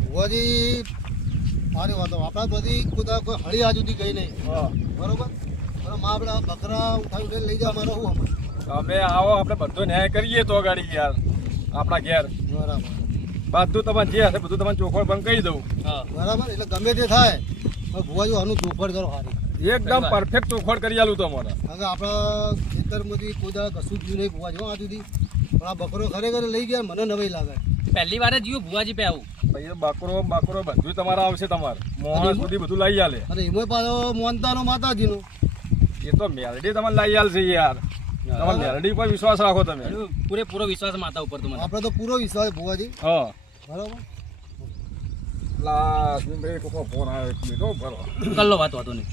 ભુવાજી મારી વાતો આપણા બધી કુદા કોઈ હળી આજુથી ગઈ નહીં. બરોબર બરાબર માં આપણે બકરા ઉઠાવી ઉઠાવી લઈ જાય મારો શું તમે આવો આપણે બધો ન્યાય કરીએ તો ગાડી યાર આપણા ઘેર બરાબર બધું તમને જે હશે બધું તમને ચોખવટ પણ કહી દઉં. બરાબર એટલે ગમે તે થાય પણ ભુવાજી આનું ચોખવટ કરો સારી એકદમ પરફેક્ટ ચોખવટ કરી આલું તમને. કારણ કે આપણા ખેતરમાંથી કુદા કશું જ નહીં ભુવાજી આ સુધી પણ આ બકરો ખરેખર લઈ ગયા મને નવાઈ લાગે. પહેલી વાર જ જીવ ભુવાજી પે આવું ભાઈ બકરો બધું તમારા આવશે તમારે મોહણ સુધી બધું લઈ આલે. અને એમાં પાછો મોનતાનો માતાજીનો એ તો મેલડી તમારે લઈ આલશે યાર. તમારે મેલડી પર વિશ્વાસ રાખો તમે. પૂરેપૂરો વિશ્વાસ માતા ઉપર તમારે. આપણે તો પૂરો વિશ્વાસ ભુવાજી. હા બરાબર ભાઈ કોકો ફોન આવ્યો બેટો બરો કલ્લો વાત વાતો નહીં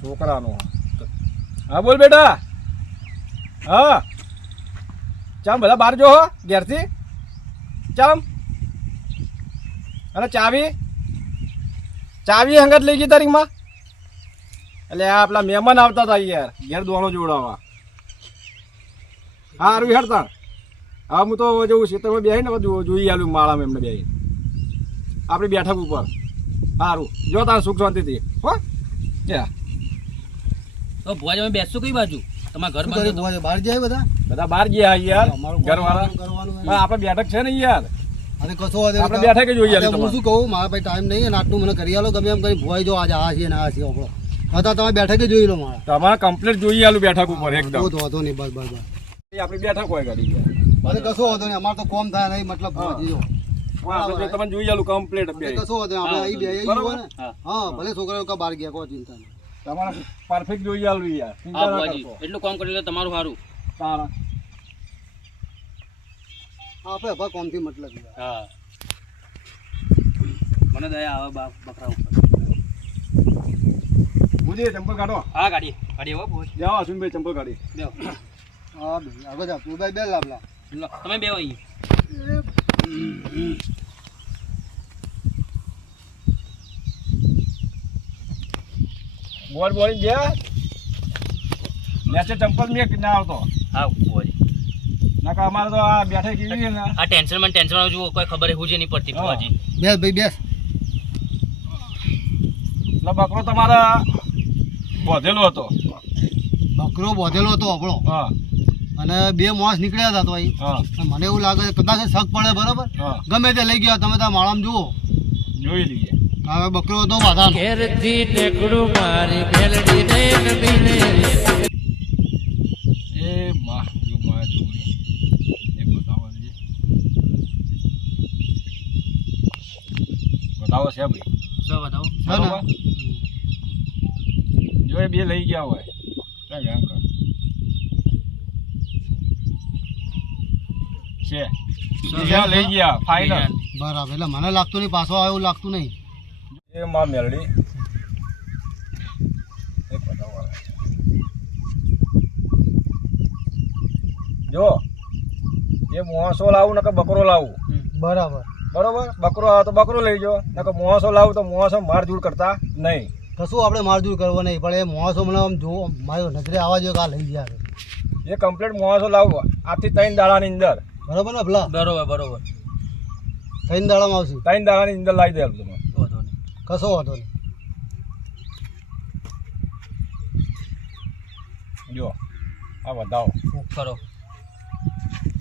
છોકરાનો. હા બોલ બેટા. હા ચામ બધા બહાર જો હો ઘેરથી ચામ. અને ચાવી હંગત લઈ ગઈ તારીખમાં. એટલે આ આપણા મહેમાન આવતા હતા યાર ઘેર દોણો જોડાવા. હા હારું હેડતા. હા હું તો જવું ખેતરમાં બેસી ને જોઈ આલું માળામાં એમને બેસી આપણી બેઠક ઉપર. સારું જો તારે સુખ શાંતિથી હો. તો ભુવાજી અમે બેસશું કઈ બાજુ તમારા ઘર બાજુ ભુવાજી બહાર જાય બધા બહાર ગયા યાર ઘરવાળા. કરવાનું આપણે બેઠક છે ને યાર અને કશો આપણે બેઠક જોઈએ. હું શું કહું મારા ભાઈ ટાઈમ નહીં અને આટલું મને કરી આલો ગમે એમ કરી ભુવાઈ જો આજે આ છે ને આ છે આપણો હતા તમે બેઠકે જોઈ લો મારા તમારે કમ્પ્લીટ જોઈએ આલું બેઠક ઉપર એકદમ. તો વાંધો નહીં બસ બસ બસ આપણી બેઠક હોય ગાડી અને કશો વાંધો નહીં અમારે તો કોમ થાય નહીં મતલબ ભુવાજી જો તમે જોઈ આલું કમ્પ્લીટ. કશો વાંધો નહીં આપણે અહીં બે ને હા ભલે છોકરાઓ કા બહાર ગયા કોઈ ચિંતા નહીં તમારે પરફેક્ટ જોઈ આલું યાર. હા ભુવાજી એટલું કામ કરી લે તમારું સારું. તારા આપણે હવે કોમથી મતલબ હા મને દયા આવે બકરા ઉપર. બુજી ચંપલ કાઢો. હા ગાડી હો ભુવાજી જાઓ અશ્વિનભાઈ ચંપલ કાઢી. બેહો. હા ભાઈ આગળ જા તું ભાઈ બે લાભલા લો, તમે બેહો અહીં. બોલી જે નેચે ચંપલ મેં ના આવતો. હા ભુવાજી નાકા અમારે તો આ બેઠક કેવી છે ને આ ટેન્શન માં જુઓ કોઈ ખબર હું જ નહીં પડતી ભુવાજી. બેસ ભાઈ બેસ એટલે બકરો તમારા બોધેલો હતો. બકરો બોધેલો હતો આપણો હા અને બે માણસ નીકળ્યા હતા તો અહીં હા મને એવું લાગે છે કદાચ શક પડે બરાબર હા ગમે તે લઈ ગયા તમે ત્યાં માળામાં જુઓ જોઈ લઈએ. હવે બકરો હતો બાધા ઘેરથી ટેકડું મારી મેલડી ને નમીને એ માં જો માં જોડી એ બતાવો છે બતાવો છે ભાઈ. શું બતાવો? બરોબર જો એ બે લઈ ગયા હોય ક્યાં ગયા અંકલ છે બીજા લઈ ગયા ફાઇનલ. બરાબર એટલે મને લાગતું નહીં પાછો આવ્યો એવું લાગતું નહીં એ માં મેલડી એક બતાવો જો એ મોસો લાવું નકર બકરો લાવું. બરાબર બરોબર બકરો આવે તો બકરો લઈ જાઓ નકર મોસો લાવું તો મોસો મારઝૂડ કરતા નહીં. કશું આપણે મારઝૂડ કરવો નહીં પણ એ માણસો મને આમ જો મારી નજરે આવવા જોઈએ કે આ લઈ ગયા એ કમ્પ્લીટ મોસો લાવું આજથી 3 દાડાની અંદર. બરાબર ને ભલા બરોબર 3 દાડામાં આવશે 3 દાડાની અંદર લાવી દે તમે. વાંધો નહીં. કશો વાંધો નહીં જો આ બતાવો કરો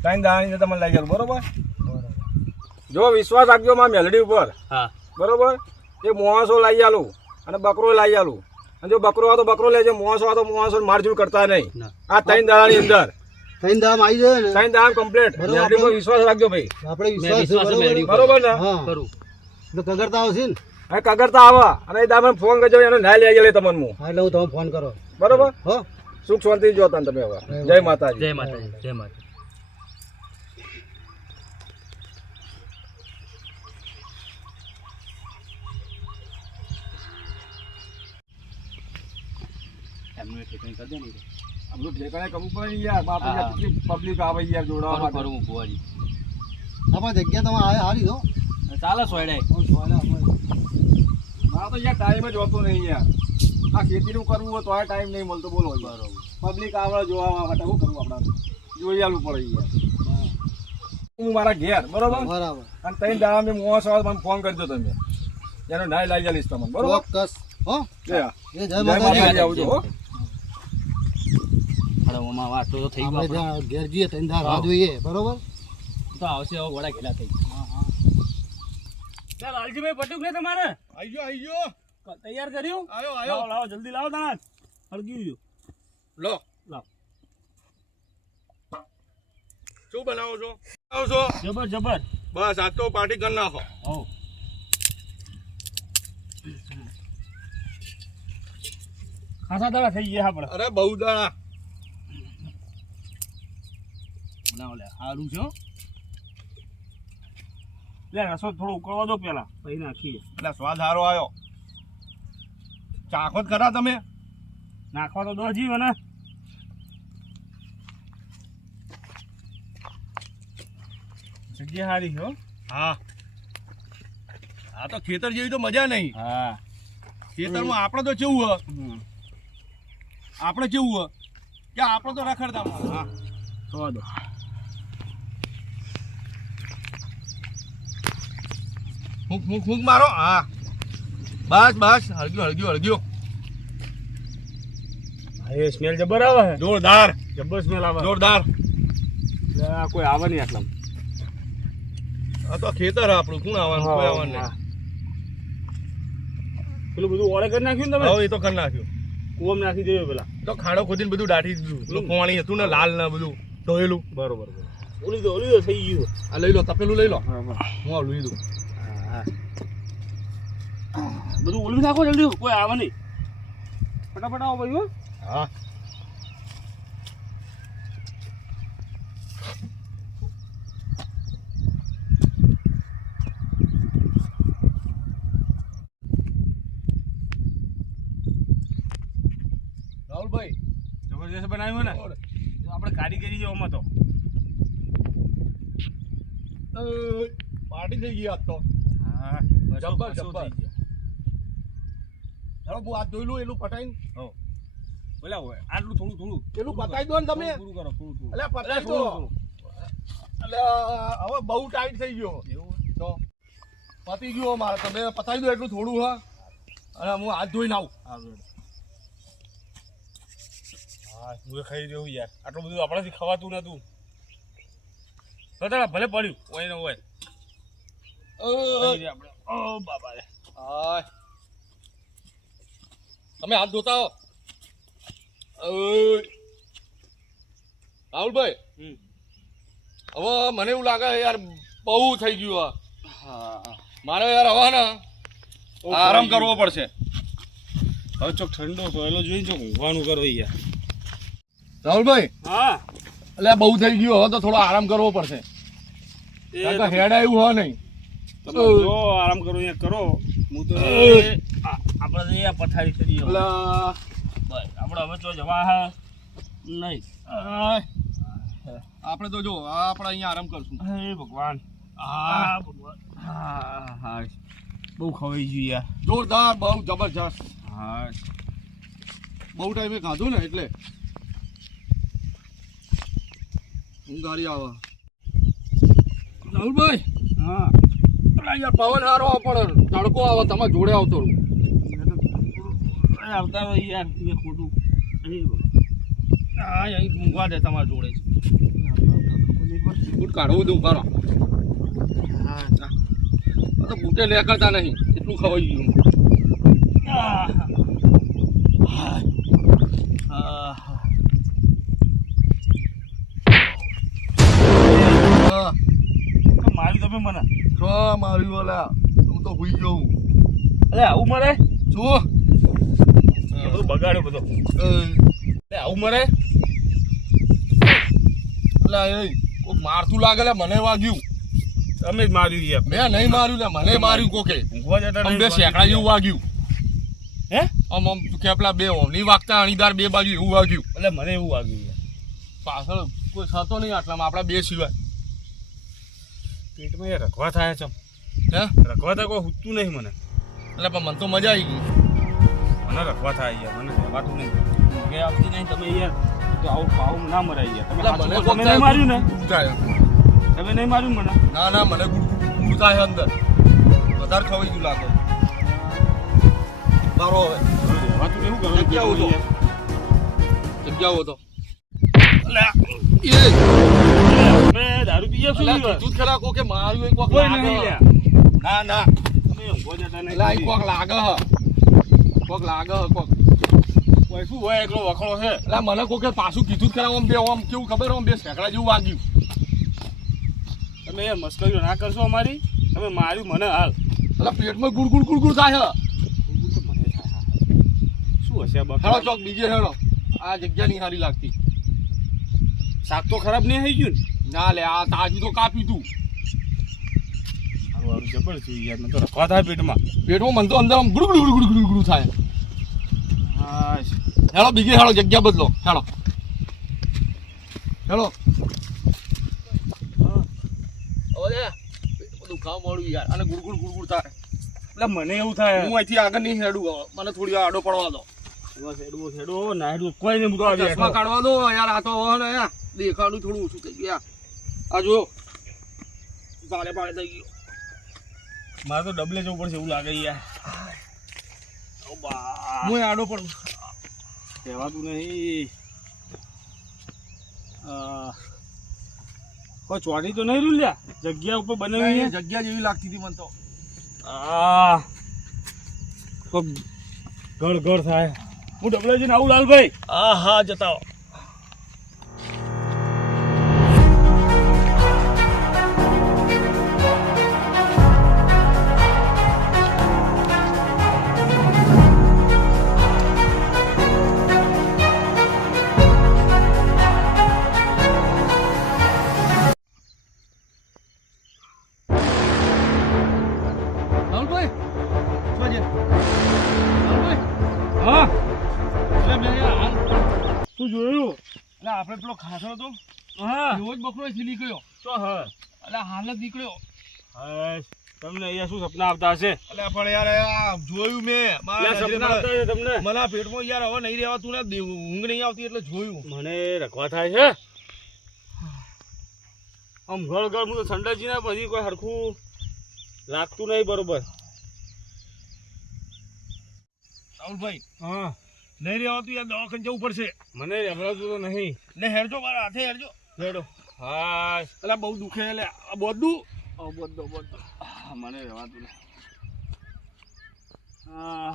3 દાડાની અંદર તમે લઈ જાવ. બરોબર જો વિશ્વાસ રાખજો માં મેલડી ઉપર. હા બરોબર એ મોસો લઈ આલું અને બકરો લઈ આલું અને જો બકરો આવે તો બકરો લેજો મોસો આવે તો મોસો મારઝૂડ કરતા નહીં. આ 3 દાડાની અંદર 3 દાડામાં આવી જાય ને 3 દાડા કમ્પ્લીટ. મેલડી ઉપર વિશ્વાસ રાખજો ભાઈ. આપણે વિશ્વાસ વિશ્વાસ છે મેલડી ઉપર. બરોબર ને હા કરું. એટલે કગરતા આવશે ને હવે કગરતા આવા અને એ દામને ફોન કરજો એનો ન્યાય લઈ જાય તમને હું. હા એટલે હું તમે ફોન કરો બરોબર હો સુખ શાંતિ જોતા તમે હવે. જય માતાજી. જય માતાજી જય માતાજી. એમનું ઠેકાણે કરી દે ને આ બધું ઠેકાણે કરવું પડે ને યાર. બાપ રે, હા. કેટલી પબ્લિક આવે યાર જોડાવા માટે. કરું હું ભુવાજી. આપણે જગ્યા તમે હારી દો ચાલે સોયડાય. મારા તો યાર ટાઈમ જ હોતો નહીં યાર. આ ખેતીનું કરવું હોય તો આ ટાઈમ નહીં મળતો. બોલો બરોબર. પબ્લિક આવે જોવા માટે શું કરવું આપણે જોઈ આલવું પડે યાર. હું મારા ઘેર બરોબર બરાબર અને ત્રણ દાડા મેં મોવા સવાર મને ફોન કરજો તમે એનો નાય લાવી જઈશ તમને બરોબર ચોક્કસ હો જય એ જય જય માતાજી માતાજી આવજો હો હળવવામાં વાતો તો થઈ આપણે ગયો ત્યાં ઘેર જઈએ ત્રણ દાડા રાહ જોઈએ બરોબર તો આવશે હવે ઘોડા ઘેલા થઈ ચાલ લાલજીભાઈ પટ્યું કે તમારે આઈ ગયો તૈયાર કર્યું આયો લાવો લાવો જલ્દી લાવો તાણા હળગી ગયું લો લાવ શું બનાવો છો આવો છો જબર જબર બસ આજ તો પાર્ટી કરી નાખો હો ખાસા દાડા થઈ ગયા આપણે અરે બહુ દાડા બનાવો લે સારું છે હો. લે રસો થોડો ઉકળવા દો પેલા પછી નાખીએ એટલે સ્વાદ સારો આવ્યો ચાખો જ ખરા તમે નાખવા તો દો જી મને જગ્યા સારી છે હો. હા આ તો ખેતર જેવી તો મજા નહીં હા ખેતરમાં આપણે તો કેવું હ આપણે કેવું હ કે આપણે તો રખડતા માણસ. હા થવા દો ફૂંક મારો હા બસ બસ હળગ્યો એ સ્મેલ જબર આવે છે જોરદાર જબર સ્મેલ આવે જોરદાર કોઈ આવે નહીં આટલા આ તો ખેતર આપણું કોણ આવવાનું કોઈ આવવાનું નહીં પેલું બધું ઓળે કરી નાખ્યું ને તમે હવે એ તો કરી નાખ્યું કુવમ નાખી દેવું પેલા તો ખાડો ખોદીને બધું દાટી દીધું પેલું પાણી હતું ને લાલ ને બધું ધોયેલું બરોબર ઓલી તો થઈ ગયું આ લઈ લો તપેલું લઈ લો હા હું આ લઈ દઉં બધું ઓલું નાખો જલ્દી કોઈ આવે નહીં ફટાફટ આવો ભાઈ હો હા રાહુલભાઈ જબરજસ્ત બનાવ્યું ને આપણે કારીગરી છે ઓમાં તો પાર્ટી થઈ ગઈ આજ તો હા જબ્બર જબ્બર ચાલો હું હાથ ધોઈ લઉં એનું પટાઈને બોલા હોય આટલું થોડું પેલું પતાઈ દો ને તમે પૂરું કરો થોડું અલ્યા પતાઈ દો એટલે હવે બહુ ટાઈટ થઈ ગયો તો પતી ગયો મારે તમે પતાઈ દો એટલું થોડું હા અને હું હાથ ધોઈને આવું હા હું ખાઈ રહ્યું યાર આટલું બધું આપણાથી ખવાતું નતું ભલે પડ્યું હોય ને હોય આપણે ઓ બાબા રે હાય તમે હાથ ધોતા હો રાહુલભાઈ હવે મને એવું લાગે યાર બહુ થઈ ગયું હા મારે યાર હવે ને આરામ કરવો પડશે હવે ચોક ઠંડો સોયલો જોઈ ચોક ઊંઘવાનું કરો યાર રાહુલભાઈ હા એટલે બહુ થઈ ગયું હવે તો થોડો આરામ કરવો પડશે કારણ કે હેડ એવું હોય નહીં તમે જો આરામ કરો અહીંયા કરો હું તો આપણે અહીંયા પથારી કરીએ એટલે બસ આપણે હવે તો જવા હા નહીં આપણે તો જો આપણે અહીંયા આરામ કરશું હે ભગવાન હા ભગવાન હા હા બહુ ખવાઈ ગયું યાર જોરદાર બહુ જબરજસ્ત હા બહુ ટાઈમે ખાધું ને એટલે ઊંઘ સારી આવે રાહુલભાઈ હા યાર પવન સારો આવે પણ તડકો આવે તમારે જોડે આવતો રહું આવતા હોય યાર એ ખોટું હા અહીં મૂકવા દે તમારા જોડે બૂટ કાઢવું દઉં કરો હા તો બૂટે લેખાતા નહીં એટલું ખવાઈ ગયું મારી તમે મને છો મારી વાલા હું તો હુઈ ગયો હું અરે આવું મરે શું બધું બગાડ્યો બધો અરે આવું મરે એટલે એ કોઈ મારતું લાગે લે મને વાગ્યું તમે જ માર્યું યાર મેં નહીં માર્યું લે મને માર્યું કોકે ઊંઘવા જતા આમ બે શેકડા જેવું વાગ્યું હે આમ કેપલા બે ઓમની વાગતા અણીદાર બે બાજુ એવું વાગ્યું એટલે મને એવું વાગ્યું યાર પાછળ કોઈ થતો નહીં આટલામાં આપણા બે સિવાય પેટમાં યાર રખવા થાય છે હે રખવા થાય કોઈ હુતું નહીં મને એટલે પણ મને તો મજા આવી ગઈ મને રખવા થાય યાર મને રહેવાતું નહીં કે આવતી નહીં તમે યાર તો આવું ના મરાય યાર તમે એટલે મને તમે નહીં માર્યું ને થાય તમે નહીં માર્યું મને ના ના મને ગુડ થાય અંદર વધારે ખવાઈ ગયું લાગે મારો હવે રહેવાતું એવું કરો જગ્યાઓ તો જગ્યાઓ તો તમે દારૂ પીએ શું તું ખરા કો કે મારું એક વખત કોઈ નહીં લ્યા. ના ના તમે ઊંઘો જતા નહીં એટલે એક કોક લાગે હ કોક લાગે હ કોક કોઈ શું હોય એકલો વખણો છે એટલે મને કોકે પાછું કીધું જ ખરા આમ બે આમ કેવું ખબર આમ બે સેકડા જેવું વાગ્યું તમે યાર મસ્કરીઓ ના કરશો અમારી તમે માર્યું મને હાલ એટલે પેટમાં ગુડ ગુડ થાય શું હશે આ હેડો બકરા ચોક બીજે હેડો આ જગ્યા નહીં સારી લાગતી શાક તો ખરાબ નહીં થઈ ગયું ને ના લે આ તાજું તો કાપ્યું તું સારું સારું જબર છું યાર મને તો રખવા થાય પેટમાં પેટમાં મને તો અંદર આમ ગુડ ગુડ થાય હા હેડો બીજે હેડો જગ્યા બદલો હેડો હેડો હવે બધું ખાવા મળ્યું યાર અને ગુડ થાય એટલે મને એવું થાય હું અહીંથી આગળ નહીં હેડું હવે મને થોડી આડો પડવા દો હેડો ના હેડો કોઈ નહીં મૂકવા ચશ્મા કાઢવા દો યાર આ તો હવે ને યાર દેખાડું થોડું ઓછું થઈ ગયું યાર આ જો પાડે થઈ ગયું મારે તો ડબલે જવું પડશે એવું લાગે યાર ઓ બા હું આડો પડું કહેવાતું નહીં કોઈ ચોરી તો નહીં રૂલ્યા જગ્યા ઉપર બનાવી છે. જગ્યા જેવી લાગતી હતી મને તો આ કોઈ ઘર ઘર થાય હું ડબલે જઈને આવું લાલભાઈ હા જતા હા શું જોયું એટલે આપણે પેલો ખાસો હતો હા એવો જ બકરો અહીંથી નીકળ્યો તો હા એટલે હાલ જ નીકળ્યો હા તમને અહીંયા શું સપના આવતા હશે એટલે પણ યાર આ જોયું મેં મારા એટલે નજરે સપના આવતા હશે તમને મને આ પેટમાં યાર હવે નહીં રહેવાતું ને ઊંઘ નહીં આવતી એટલે જોયું મને રખવા થાય છે આમ ઘર ઘર હું તો સંડાજી ના પછી કોઈ હરખું લાગતું નહીં બરોબર રાહુલભાઈ હા નહીં રહેવાતું યાર દવાખાને જવું પડશે મને રખડાતું તો નહીં ને હેરજો મારા હાથે હેરજો લેડો હા એટલે બહુ દુખે એટલે આ બધું બધો મને રહેવાતું નહીં હા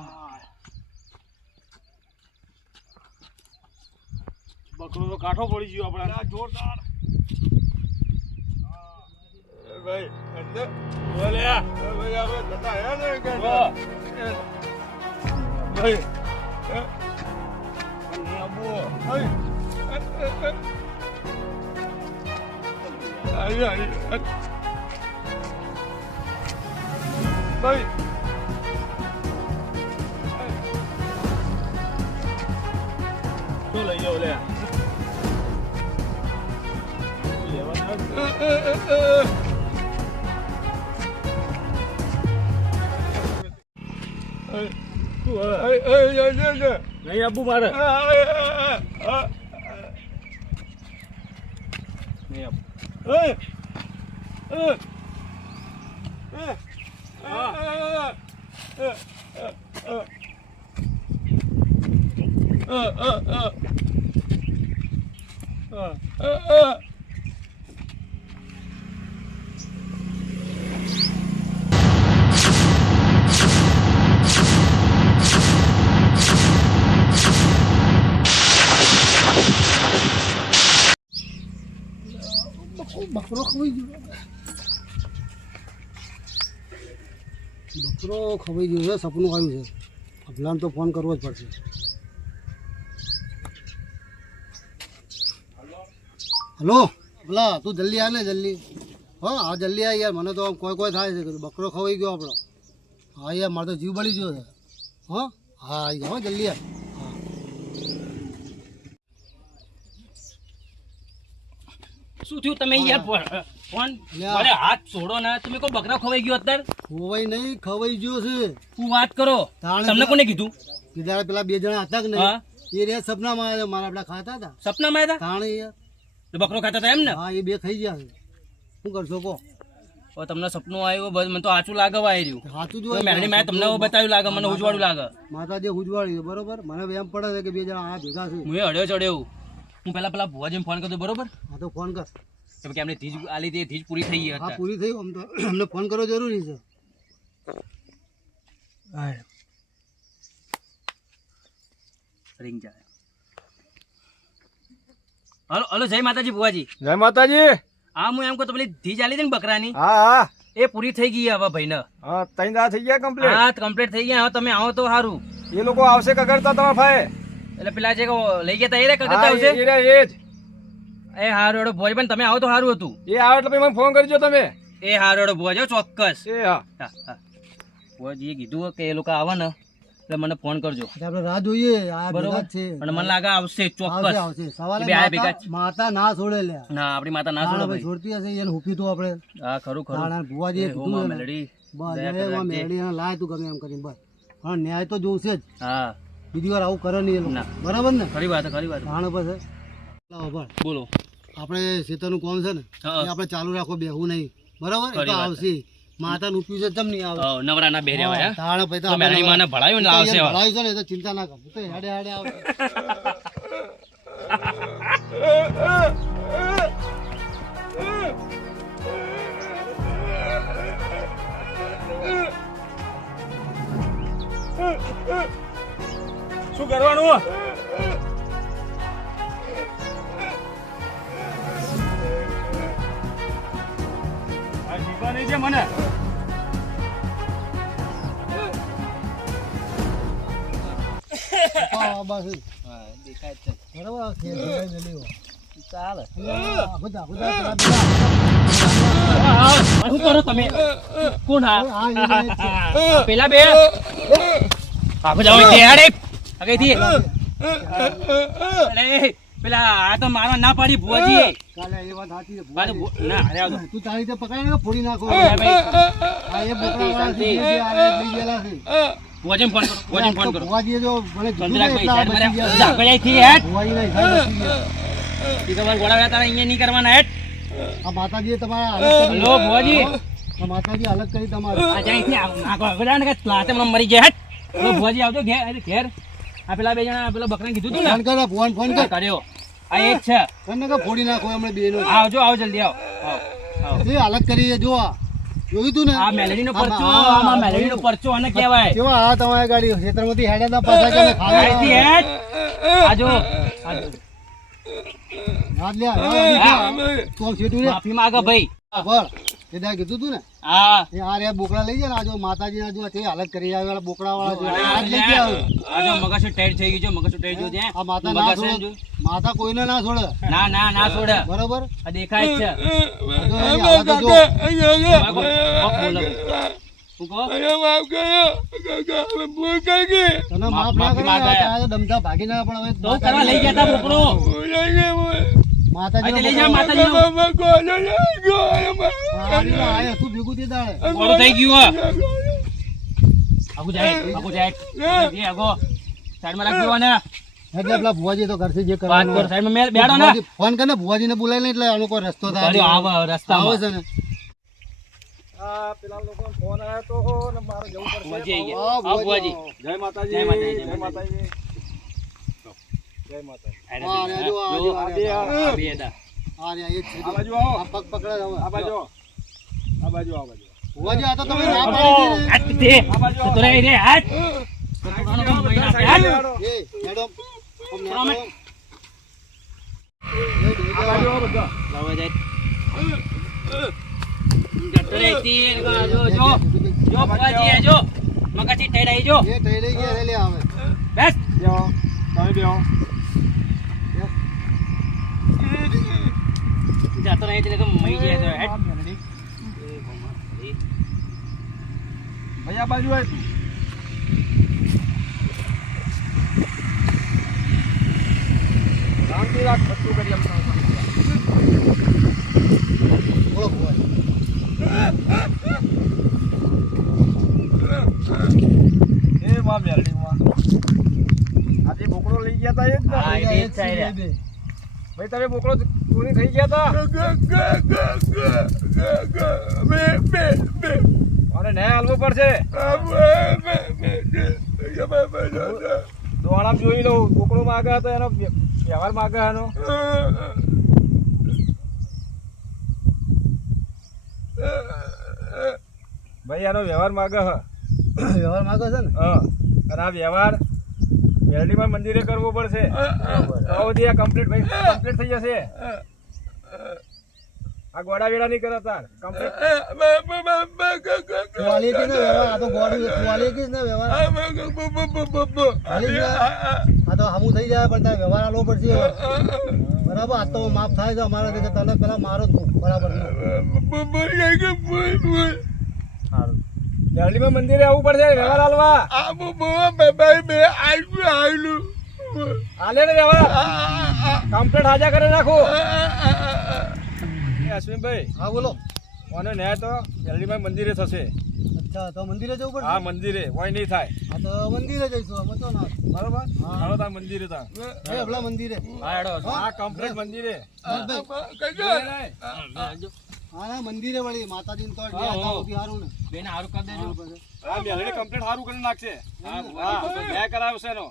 બકરો તો કાઠો પડી ગયો આપણે આ જોરદાર ભાઈ અંદર બોલે ભાઈ આપણે જતા હે ને કે વાહ. ભાઈ નહીં આબુ ભાઈ ભાઈ શું લઈ ગયો લે નહીં આબુ મારે નહીં બકરો ખવાઈ ગયો છે સપનું આવ્યું છે અભલાને તો ફોન કરવો જ પડશે હલો અભલા તું જલ્દી આ ને જલ્દી હા જલ્દી આ યાર મને તો કોઈ થાય છે બકરો ખવાઈ ગયો આપણો હા યાર મારે તો જીવ બળી ગયો છે હા આવી જાઓ જલ્દી આ શું થયું તમે યાર ફોન લ્યા. અરે હાથ છોડો ના તમે કોઈ બકરા ખવાઈ ગયો અત્યારે ખવાઈ નહીં ખવાઈ ગયો છે હું વાત કરો તાણે તમને કોને કીધું કીધા પેલા બે જણા હતા કે હા. નહીં એ રે સપનામાં મારા આપડા ખાતા હતા સપનામાં આવ્યા તાણે યાર હતા બકરો ખાતા હતા એમ ને હા એ બે ખાઈ ગયા છે શું કરશો કહો? હવે તમને સપનું આવ્યું બસ મને તો આચું લાગે વાય રહ્યું સાચું જ તો હોય. મેળવી મેં તમને બતાવ્યું લાગે મને ઉજવાડું લાગે માતાજી ઉજવાડી છે, બરોબર. મને એમ પડે છે કે બે જણા આ ભેગા છે. હું અડ્યો ચડ્યો હું પેલા ભુવાજીને ફોન કર્યો બરોબર હા તો ફોન કર. કેમ કે એમને ધીજ આલી હતી ધીજ પૂરી થઈ ગઈ હા અત્યારે. પૂરી થઈ. આમ તો અમને ફોન કરવો જરૂરી છે. રિંગ જાય. હલો હલો જય માતાજી ભુવાજી. જય માતાજી. હા હું એમ કહું તો પેલી ધીજ આલી હતી ને બકરાની હા હા એ પૂરી થઈ ગઈ હવે ભાઈને. હા, 3 દાડા થઈ ગયા કમ્પ્લીટ. હા કમ્પ્લીટ થઈ ગયા. હવે તમે આવો તો સારું. એ લોકો આવશે કગરતા તમારા ભાઈ. એટલે પેલા જે લઈ ગયા તા એ રે કગતા હા, આવશે. એ રહ્યા, એ જ. એ હારું એડો ભુવાજી પણ તમે આવો તો સારું હતું. એ આવે એટલે પછી મને ફોન કરજો તમે. એ હારું એડો ભુવાજી હો, ચોક્કસ. એ હા. હા હા ભુવાજીએ કીધું કે એ લોકો આવે ને એટલે મને ફોન કરજો એટલે આપણે રાહ જોઈએ. આ ભેગા બરોબર. જ છે. અને મને લાગે આવશે આવશે ચોક્કસ. આવશે. સવારે એ બે આ ભેગા માતા- માતા ના છોડે લે. ના આપણી માતા ના છોડે ભાઈ. છોડતી હશે એને હુપી તો આપણે. હા ખરું ખરું. તાણા ભુવાજીએ એ હો કીધું માં છે ને. મેલડી. બસ દયા એ એમાં કરજે. મેળી એને લાય તું ગમે એમ કરીને બસ. હા ન્યાય તો જોશે જ. હા બીજી વાર આવું કરે નહીં એ લોકો. ના. બરાબર ને? ખરી વાત ખરી વાત. તાણ પછી લાવો ભણ. બોલો. આપણે ખેતરનું કામ છે ને હા. એ આપણે ચાલુ રાખો, બેહવું નહીં. બરાબર? એ ખરી તો વાત. આવશે. માતાનું ઉપયું છે તમ નહીં આવે. નવરા ના બેર્યા હોય હા? તાણ પછી તો મેલડી માને ભળાયું ને આવશે હવે. ભણાવ્યું છે ને એ તો ચિંતા ના કર. તો હેડે હેડે આવે. શું કરવાનું? આ જીવવાની છે મને. આ બસ. હા દેખાય જ છે. બરાબર? ખેત ભરાઈ ગયેલી હોય. ચાલે. આ બધા પેલા શું કરો તમે? કોણ હા? આ એ જ છે. પેલા બે આખો જાવ હેડે આગેથી. અરે પેલા આ તો મારવા ના પાડી ભુવાજી. કાલે એ વાત સાચી છે. બાજુ ના અરે આવજો. તું તારી રીતે પકડાય ને ફોડી નાખો. અરે ભાઈ આ એ બોકડાવાળા છે, જે આ લઈ ગયેલા છે. ભુવાજીને ફોન કરો. ભુવાજીને ફોન કરો. ભુવાજીએ જો મને કીધું ને ચંદ્રાભાઈ એટલા સાઈડ બચી મારે ગયા છે. ભાઈ હેડ. ભુવાજીના હિસાબે બચી ગયા. ઈ તમારે ગોળાવ્યા તારા અહીંયા નહીં કરવાના હેડ. આ માતાજીએ તમારા અલગ કરી. હેલો ભુવાજી. આ માતાજી અલગ કરી તમારે. આ જાય અહીંથી નાખો. પેલા ને કે લાતે મને મરી ગયા હેડ. હેલો ભુવાજી આવજો ઘેર ઘેર. આ પેલા બે જણા પેલા બકરાને કીધું તું ને ફોન કર, ફોન ફોન કર. કર્યો. આ એક છે. તને કે ફોડી નાખો હમણાં બેનો. આવજો આવો જલ્દી આવો. આવો. એ અલગ કરી છે, જો આ જોયું તું ને. આ મેલડીનો પરચો આ આમાં મેલડીનો પરચો અને કહેવાય. કેવા આ તમારી ગાડી ખેતરમાંથી હેડ્યા તા પાછા કે અહીંથી ખાવા. હેડ. આજો હાથ લે, હાથ લે. તું આમ સીધું રે. માફી માંગો ભાઈ. બળ એ દા કીધું તું ને હા એ આ રે બોકડા લઈ જાય ને આ જો માતાજીના જો તે અલગ કરી આવે વાળા બોકડા વાળા છે. હાથ લઈ ગયા હવે. આજો મગજ ટાઈટ થઈ ગયું છે. મગજ ટાઈટ જો ત્યાં. આ માતા ના મગજ છે છોડે. જો. માતા કોઈને ના છોડે. ના ના ના છોડે. બરોબર? આ દેખાય જ છે. આ જો એની હાલત જો. કોક બોલે ભાઈ. શું કહો? તને માફ ના માફી કરે માંગે. આ તો ડમતા ભાગી ના પણ હવે તો કરવા લઈ ગયા તા બોકડો. માતાજી અહીંથી લઈ જાઓ માતાજીનો. શું ભેગું તે દાડે. મોડું થઈ ગયું હે. આગુ જાય આગુ જાય. એ આગો સાઈડમાં રાખજો ને. એટલે પેલા ભુવાજી તો કરશે જે વાત કરવાનું. કરો સાઈડમાં મેલ બેડો ને. ભુવાજી ફોન કરીને ભુવાજીને બોલાય ને એટલે આનો કોઈ રસ્તો થાય. કર્યો આવે આવે રસ્તામાં. છે ને. આ પેલા લોકો ફોન આવ્યો તો ને મારે જવું પડશે. ભુવાજી આઈ ગયા. આવો ભુવાજી. જય માતાજી. જય માતાજી, જય જય માતાજી. જય માતાજી. હા, ને જો આ, જો આ, આ બે, આ. આ બે હતા. હા, ને આ એ જ છે. આ બાજુ આવો. આ પગ પકડે છે હવે. આ બાજુ આવો. આ બાજુ આવો, આ બાજુ. ભુવાજી આ તો તમે ના પાડી દીધી ને. હાથ તે. તો રહી રે હાથ. તો પુરાણો કામ ભાઈ નાખે, હાથ. એ મેડમ ઓમ ને અમે. આમ. આ બાજુ આવો બધા. લાવો જાય. જતો રહે તીર કા જો જો. જો ભુવાજી આ જો. મગજથી ટાઈટ આવી જો. એ થઈ લઈ ગયા લે આવે. બસ. બેહો. તમે બેહો. જતો રહે એટલે મઈ જાય તો હેડ. ભાઈ આ બાજુ આય તું. શાંતિ રાખ, બધું કરી આપતા હોય. બોલો ભુવાજી. એ માં મેલડી માં. આજે બોકડો લઈ ગયા તા એ જ ને. હા, એ જ છે રે. ભાઈ તમે બોકડો ચોરી થઈ ગયા હતા અને ન્યાય હાલવો પડશે દોડામ જોઈ લઉં બોકડો માગે હતો એનો વ્યવહાર માગે એનો ભાઈ એનો વ્યવહાર માગે હ વ્યવહાર માગો છે ને હા અને આ વ્યવહાર વેરડીમાં મંદિરે કરવો પડશે તો બધી આ કમ્પ્લીટ ભાઈ કમ્પ્લીટ થઈ જશે આ ગોડા વેડા નહીં કરે તાર કમ્પ્લીટ વાલી કે ને વ્યવહાર આ તો ગોડી વાલી કે ને વ્યવહાર વાલી આ તો હમું થઈ જાય પણ તારે વ્યવહાર આલવો પડશે બરાબર આ તો માફ થાય તો અમારા તને પેલા મારો તું બરાબર વેરડીમાં મંદિરે આવવું પડશે વ્યવહાર હાલવા હાલે ને વ્યવહાર કમ્પ્લીટ હાજા કરી નાખો અશ્વિનભાઈ હા બોલો મને ન્યાય તો વેરડીમાં મંદિરે થશે અચ્છા તો મંદિરે જવું પડશે હા મંદિરે હોય નહીં થાય હા તો મંદિરે જઈશું અમે તો ના બરોબર હાલો તાર મંદિરે તાર એ આપણા મંદિરે હા હેડો હા કમ્પ્લીટ મંદિરે હા ના મંદિરે વળી માતાજીને તો સારું ને બેન હારું કરી દેજો આ મેલડી કમ્પ્લીટ સારું કરી નાખશે હા ન્યાય કરાવશે એનો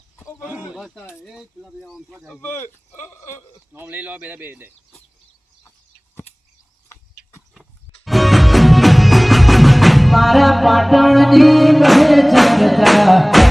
બસ એ પેલા બધા આમ તો જાય. નોમ લઈ લો બે દે મારા પાટણની બહે જગતા